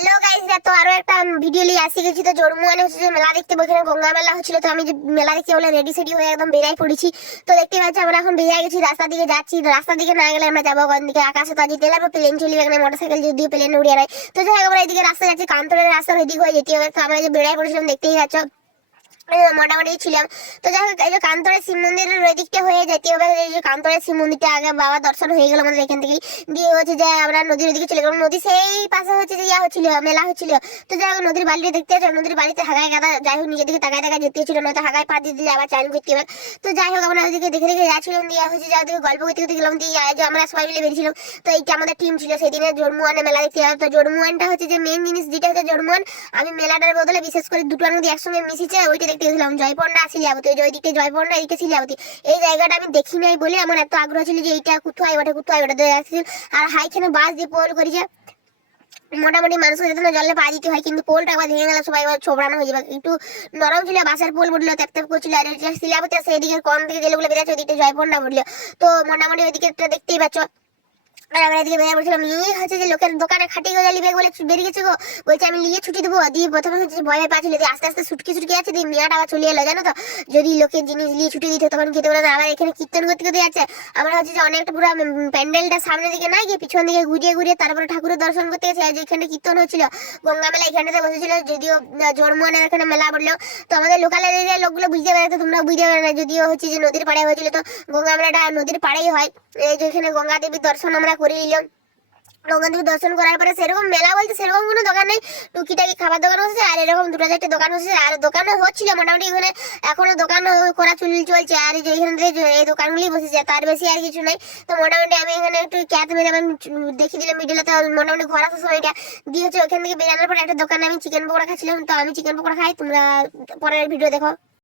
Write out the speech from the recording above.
Hello guys, তো আরো একটা ভিডিও নিয়ে আসি গেছি। তো জন্মুয়ানে হচ্ছে যে মেলা দেখতে, ওখানে গঙ্গা মেলা হচ্ছিল। তো আমি যে মেলা দেখতে বলে রেডি সেডি হয়ে একদম বেরাই পড়েছি। তো দেখতে পাচ্ছি আমরা এখন বেরিয়ে গেছি, রাস্তা দিকে যাচ্ছি। তো রাস্তা দিকে না গেলে আমরা যাবো কোন দিকে? আকাশে তো আজ তেল প্লেন চলবে, এখানে মোটরসাইকেল যদিও প্লেন উড়িয়ে নেয়। তো যাই হোক, আমরা এদিকে রাস্তা যাচ্ছি, কান্তরের রাস্তার ওইদিকে হয়ে যেতে হবে। তো আমরা যে বেড়াই পড়েছিলাম দেখতেই পাচ্ছ, মোটামুটি ছিলাম। তো যাই হোক, এই যে কান্তরের শিব মন্দিরের ওই দিকটা হয়ে যেতে হবে। এই যে কান্তরের শিব মন্দিরটা আগে বাবা দর্শন হয়ে গেল আমাদের এখান থেকেই। দিয়ে হচ্ছে যে আমরা নদীর ওদিকে চলে গেলাম। নদী সেই পাশে হচ্ছে যে হচ্ছিল, মেলা হচ্ছিল। তো যাই হোক, নদীর বালিটা দেখতে যাচ্ছে, নদীর বাড়িতে হাগায় গাদা, যাই হোক নিজের দিকে তাকায় তাকায় যেতে হচ্ছিল, নয়তো হাগায় পা দিয়ে দিলে আবার চান করতে হবে। তো যাই হোক, আমরা ওইদিকে দেখে দেখে যাচ্ছিলাম। দিয়ে হচ্ছে যে ওদিকে গল্প করতে করতে গেলাম। দিয়ে যে আমরা সবাই মিলে বেরিয়েছিলাম। তো এইটা আমাদের টিম ছিল সেদিনে জন্মুয়ানে মেলা দেখতে যাওয়া। তো জন্মুয়ানটা হচ্ছে যে মেন জিনিস, যেটা হচ্ছে জন্মুয়ান, আমি মেলাটার বদলে বিশেষ করে দুটোর মধ্যে একসঙ্গে মিশিছে ওইটা দেখতে গেছিলাম। জয়পন্ডা শিলাবতী, ওই দিকে জয়পন্ডা, এদিকে শিলাবতী। এই জায়গাটা আমি দেখি নাই বলে আমার এত আগ্রহ ছিল যে এইটা কোথায় ওটা দেখছি। আর হাইখানে বাস দিয়ে পোল করি যে মোটামুটি মানুষের যেতে না জলে পা দিতে হয়, কিন্তু পোলটা আবার ভেঙে গেলে সবাই ছোবড়ানো হয়ে যাবে। একটু নরম ছিল, বাসার পোল বললো ট্যাপ ট্যাপ করছিল। আর শিলাবতী সেই দিকে কম থেকে জেলেগুলো বেরোচ্ছে, ওইদিকে জয়পন্ডা বললো। তো মোটামুটি ওইদিকে দেখতেই পাচ্ছ। আর আমরা এদিকে বেরিয়ে বলছিলাম, এই হচ্ছে যে লোকের দোকানে খাটি গজালি ব্যাগ বলে বেরিয়ে গেছে গো। বলছে আমি নিয়ে ছুটি দেবো। দিয়ে প্রথমে হচ্ছে ভয় পাচ্ছিল, দিয়ে আস্তে আস্তে ছুটকি ছুটকি আছে। দিয়ে মেয়াটা আবার চলে এলো, জানো তো। যদি লোকের জিনিস নিয়ে ছুটি দিত তখন খেতে বলে না। আবার এখানে কীর্তন করতে করতে যাচ্ছে। আমরা হচ্ছে যে অনেকটা পুরো প্যান্ডেলটা সামনের দিকে না গিয়ে পিছন দিকে ঘুরিয়ে ঘুরিয়ে তারপরে ঠাকুরের দর্শন করতে গেছে। আর যেখানে কীর্তন হচ্ছিল গঙ্গা মেলা, এখানটাতে বসেছিল। যদিও জন্মনের এখানে মেলা বললেও তো আমাদের লোকালের এরিয়ার লোকগুলো বুঝতে পারে, তো তোমরা বুঝতে পারে না। যদিও হচ্ছে যে নদীর পাড়ে হয়েছিল, তো গঙ্গা মেলাটা নদীর পাড়েই হয়। এই যে এখানে গঙ্গা দেবীর দর্শন আমরা করে নিলাম। গঙ্গা দেবী দর্শন করার পরে সেরকম মেলা বলতে সেরকম কোনো দোকান নেই, টুকিটাকি খাবার দোকান বসেছে। আর এরকম দুটো চারটে দোকান বসেছে, আর দোকানও হচ্ছিল মোটামুটি। এখানে এখনো দোকান করা চলছে। আর এই যে এখান থেকে এই দোকানগুলি বসেছে, তার বেশি আর কিছু নাই। তো মোটামুটি আমি এখানে একটু ক্যাত মেরে আমি দেখিয়ে দিলাম ভিডিওতে। মোটামুটি ঘর আসার সময়টা দিয়ে হচ্ছে ওখান থেকে বেরানোর পরে একটা দোকানে আমি চিকেন পকোড়া খাচ্ছিলাম। তো আমি চিকেন পকোড়া খাই, তোমরা পরের ভিডিও দেখো।